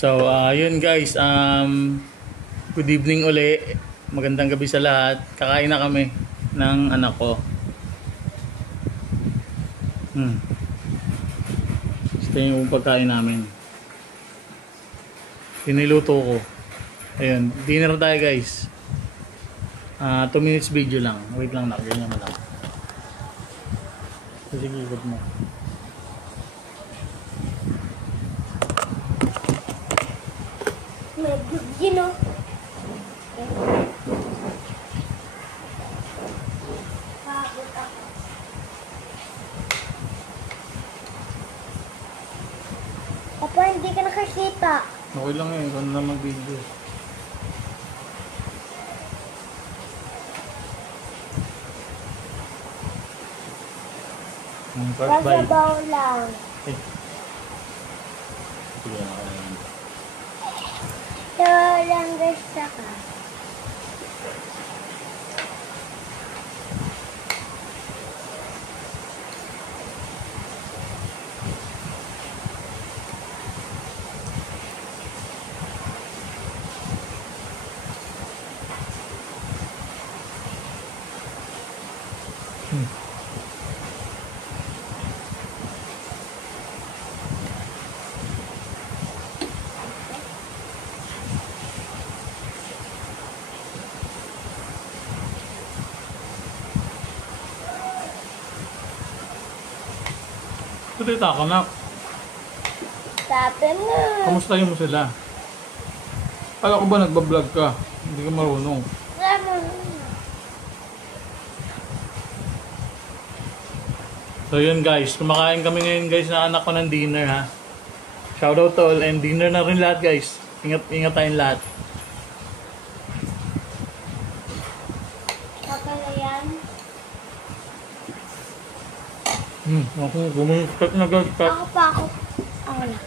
So, yun guys, good evening uli. Magandang gabi sa lahat. Kakain na kami ng anak ko. Ito yung pagkain namin. Piniluto ko. Ayun, dinner tayo guys. 2 minutes video lang. Wait lang, ganyan mo lang. Sige, ikot mo. May you know. Pagod ako. Papa, hindi ka nakakita. Okay lang eh, ikaw na mag-video. First bite. Pasabaw lang. Eh. Sige, okay lang. Ito lang gusto ka. Tutita ka na. Sabi mo. Kamustahin mo sila? Kala ko ba nagbablog ka? Hindi ka marunong. Sabi mo. So yun guys, kumakain kami ngayon guys na anak ko ng dinner ha. Shoutout to all and dinner na rin lahat guys. Ingat tayong lahat. Papa na yan. Ako gumustat na guys. Ako pa ako. Ako na.